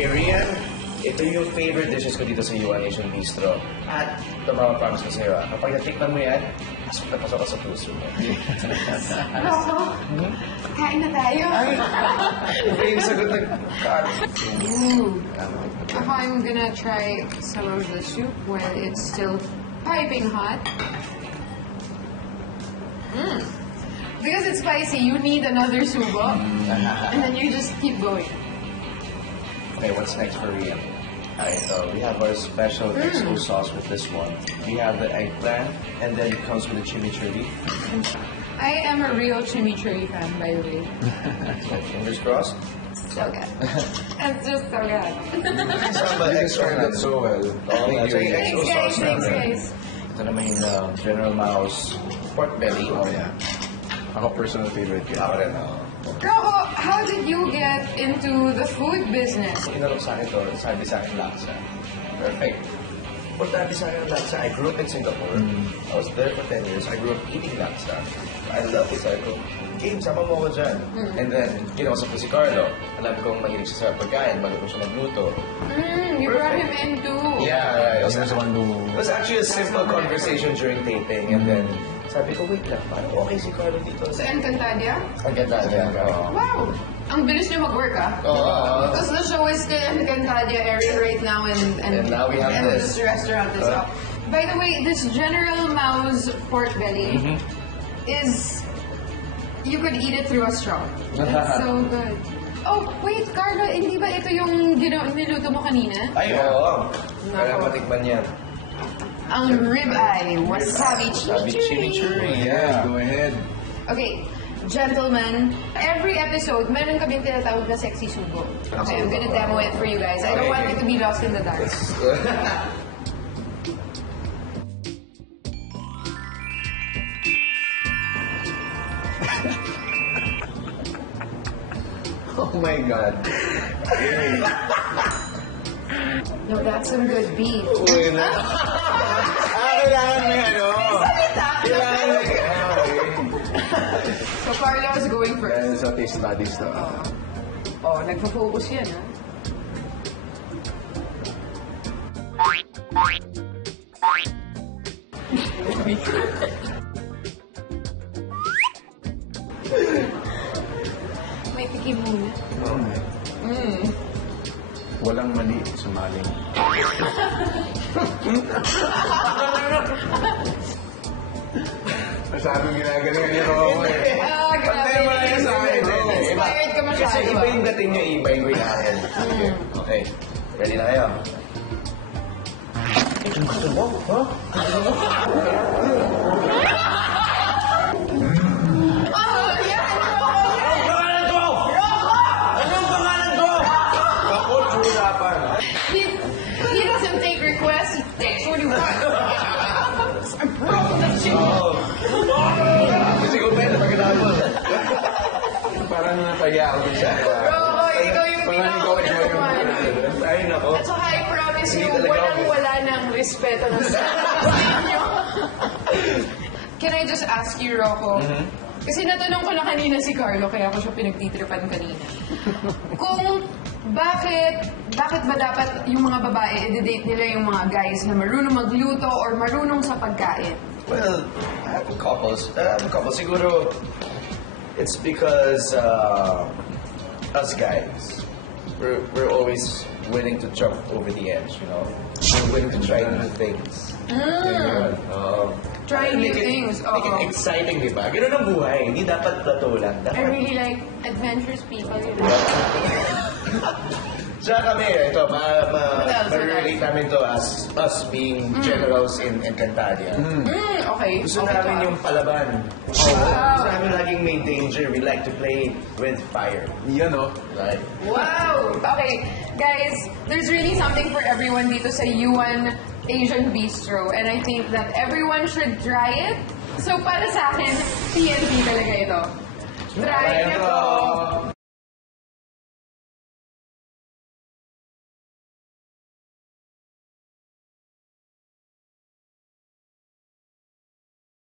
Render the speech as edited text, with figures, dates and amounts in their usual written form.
Okay, Rian, ito yung favorite dishes ko dito sa Yuan Asian Bistro. At ito promise ko sa'yo, kapag natikman mo yan, pasok ka sa puso mo. Rocco, kain na tayo. Iba yung sagot ng If I'm gonna try some of the soup while it's still piping hot. Because it's spicy, you need another subo. And then you just keep going. Okay, what's next for Rian? Alright, so we have our special XO sauce with this one. We have the eggplant, and then it comes with the chimichurri. I am a real chimichurri fan, by the way. So, fingers crossed. So good. It's just so good. Samba extra that so well. Thanks, Thanks, guys. Ito naman yung General Mao's pork belly. Oh, yeah. Ako personal favorite ko. Ako rin. Rocco, how did you get into the food business? Inalok sa akin to, sabi sa akin laksa. Perfect. Importante sa akin laksa. I grew up in Singapore. I was there for 10 years. I grew up eating laksa. I love it. Sabi ko, Game, sama mo ko dyan. And then, kinausap ko si Carlo. Alam kong mahilig siya sa pagkain, bago ko siya nagluto. You brought him in too. Yeah, right. Kasi sa one It was actually a simple conversation during taping. And then, sabi ko, wait lang, parang okay si Carlo dito. Sa Encantadia? Ang ganda niya. Wow! Ang bilis niyo mag-work, ah. Oo. Because the show is still in Encantadia area right now and now we have this. restaurant is up. By the way, this General Mao's pork belly is... You could eat it through a straw. It's so good. Oh, wait, Carlo, hindi ba ito yung niluto mo kanina? Ay, oo. Kaya matikman yan. Ang ribeye, wasabi chimichurri. Yeah, go ahead. Okay, gentlemen, every episode, meron kaming tinatawag na sexy subo. Okay, I'm gonna demo it for you guys. I don't want you to be lost in the dark. Oh my God. No, that's some good beef. Uy na. Kailangan mo yan, Kailangan mo So Carlo is going first. Dahil sa taste studies to. Oh, nagpo-focus yan, ha? May tikim muna. Walang mali sa maling. Masyadong ginagaling niyo ako eh. Ah, grabe. Pantay mo lang yan sa akin. Inspired ka masyado. Kasi iba yung dating nyo, iba yung way natin. Okay. Ready na kayo? Gusto mo? Ha? Oh, yeah! Pangalan ko! Anong pangalan ko? Ako, chulapan. He doesn't take requests, he takes what he wants. I'm proud of that shit. Kasi ko pwede pagkailangan mo. Parang napaya ako dun siya. Bro, ikaw yung pinaka-one. Ay, nako. At saka I promise you, Hindi talaga walang-wala ng respeto ng sa inyo. Can I just ask you, Rocco? Kasi natanong ko na kanina si Carlo, kaya ako siya pinagtitripan kanina. Kung bakit ba dapat yung mga babae i-date nila yung mga guys na marunong magluto or marunong sa pagkain? Well, I have a couple. Siguro, it's because us guys, we're always willing to jump over the edge, We're willing to try new things. Try new things. Make it exciting, di ba? Ganun ang buhay. Hindi dapat plateau lang. I really like adventurous people. Tsaka kami, ito, ma-relate namin to as us being generals in Encantadia. Okay. Gusto namin yung palaban. Gusto namin laging may danger. We like to play with fire. Yan Right? Wow! Okay, guys, there's really something for everyone dito sa Yuan Asian Bistro, and I think that everyone should try it. So para sa akin, TNT talaga ito. Try nyo to!